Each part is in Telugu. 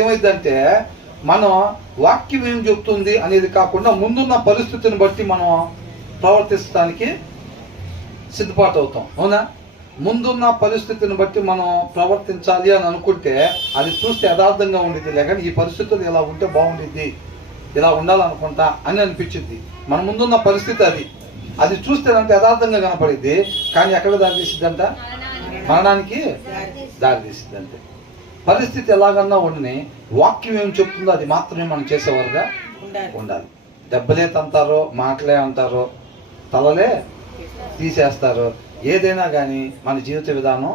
ఏమైందంటే మనం వాక్యం ఏం చెప్తుంది అనేది కాకుండా ముందున్న పరిస్థితిని బట్టి మనం ప్రవర్తించడానికి సిద్ధపాటు అవుతాం. అవునా? ముందున్న పరిస్థితిని బట్టి మనం ప్రవర్తించాలి అని అనుకుంటే అది చూస్తే యథార్థంగా ఉండేది, లేక ఈ పరిస్థితులు ఇలా ఉంటే బాగుండేది, ఇలా ఉండాలనుకుంటా అని అనిపించింది. మన ముందున్న పరిస్థితి అది చూస్తే అంటే యథార్థంగా కనపడిద్ది, కానీ ఎక్కడ దారి తీసిద్దంట? మరణానికి దారి తీసిద్ది. అంతే. పరిస్థితి ఎలాగన్నా ఉండని వాక్యం ఏం చెప్తుందో అది మాత్రమే మనం చేసేవారుగా ఉండాలి. దెబ్బలే తంతారో, మాటలే అంటారో, తలలే తీసేస్తారు, ఏదైనా కానీ మన జీవిత విధానం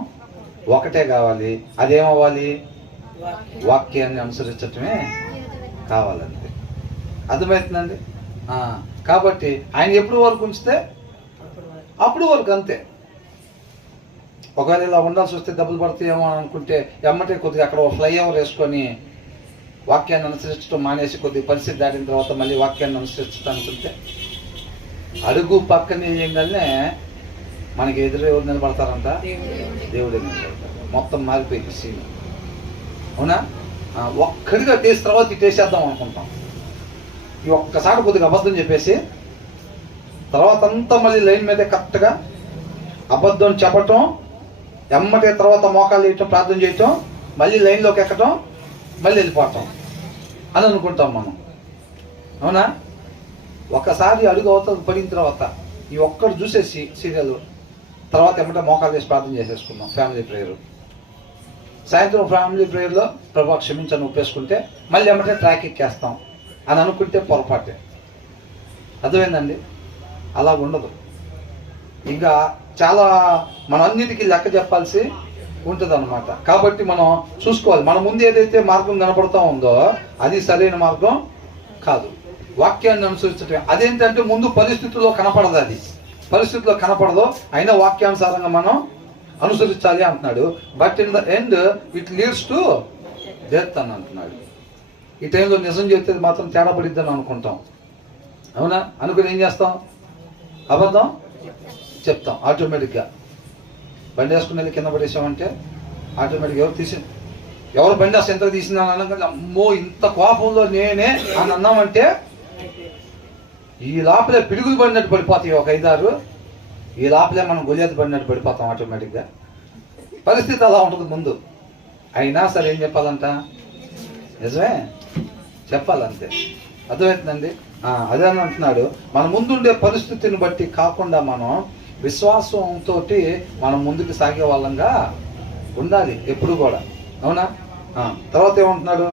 ఒకటే కావాలి. అదేమవ్వాలి? వాక్యాన్ని అనుసరించటమే కావాలండి. అర్థమవుతుందండి? కాబట్టి ఆయన ఎప్పుడు వరకు ఉంచితే అప్పుడు వరకు, అంతే. ఒకవేళ ఇలా ఉండాల్సి వస్తే డబ్బులు పడతాయేమో అని అనుకుంటే ఎమ్మటే కొద్దిగా అక్కడ ఫ్లైఓవర్ వేసుకొని వాక్యాన్ని అనుసరించడం మానేసి కొద్దిగా పరిస్థితి దాటిన తర్వాత మళ్ళీ వాక్యాన్ని అనుసరించడం అనుకుంటే అడుగు పక్కన వేయగానే మనకి ఎదురు ఎవరు నిలబడతారంట? దేవుడే నిలబడతారు. మొత్తం మారిపోయింది సీన్. అవునా? ఒక్కడిగా టేస్ట్ తర్వాత ఇటేసేద్దాం అనుకుంటాం. ఈ ఒక్కసారి కొద్దిగా అబద్ధం చెప్పేసి తర్వాత అంతా మళ్ళీ లైన్ మీదే కరెక్ట్గా అబద్ధం చెప్పటం, ఎమ్మటే తర్వాత మోకాలు వేయటం, ప్రార్థన చేయటం, మళ్ళీ లైన్లోకి ఎక్కటం, మళ్ళీ వెళ్ళిపోవటం అని అనుకుంటాం మనం. అవునా? ఒకసారి అడుగు అవతల పడిన తర్వాత ఈ ఒక్కడు చూసేసి సీరియల్ తర్వాత ఎమ్మటే మోకాలు వేసి ప్రార్థన చేసేసుకున్నాం. ఫ్యామిలీ ప్రేయర్, సాయంత్రం ఫ్యామిలీ ప్రేయర్లో ప్రభా క్షమించని ఒప్పేసుకుంటే మళ్ళీ ఎమ్మటే ట్రాక్ ఎక్కేస్తాం అని అనుకుంటే పొరపాటే. అర్థమైందండి? అలా ఉండదు. ఇంకా చాలా మనం అన్నిటికీ లెక్క చెప్పాల్సి ఉంటుంది అన్నమాట. కాబట్టి మనం చూసుకోవాలి, మన ముందు ఏదైతే మార్గం కనపడుతూ ఉందో అది సరైన మార్గం కాదు. వాక్యాన్ని అనుసరించడం అదేంటంటే ముందు పరిస్థితుల్లో కనపడదు, అది పరిస్థితుల్లో కనపడదు, అయినా వాక్యానుసారంగా మనం అనుసరించాలి అంటున్నాడు. But in the end it leads to death అని అంటున్నాడు. ఈ టైంలో నిజం చెప్తే మాత్రం తేడా పడిద్దని అనుకుంటాం. అవునా? అనుకుని ఏం చేస్తాం? అబద్ధం చెప్తాం. ఆటోమేటిక్గా బండి వేసుకుని వెళ్ళి కింద పడేసామంటే ఆటోమేటిక్గా ఎవరు బండి అసలు ఎంత తీసిందా అనగా అమ్మో ఇంత కోపంలో నేనే అని అన్నామంటే ఈ లోపలే పిడుగులు పడినట్టు పడిపోతాయి ఒక 5-6. ఈ లోపలే మనం గొలియాత పడినట్టు పడిపోతాం ఆటోమేటిక్గా. పరిస్థితి అలా ఉంటుంది ముందు. అయినా సరే ఏం చెప్పాలంట? నిజమే చెప్పాలంతే. అర్థమవుతుందండి? అదే అని అంటున్నాడు. మన ముందుండే పరిస్థితిని బట్టి కాకుండా మనం విశ్వాసంతో మనం ముందుకు సాగే వాళ్ళంగా ఉండాలి ఎప్పుడు కూడా. అవునా? తర్వాత ఏమంటున్నాడు?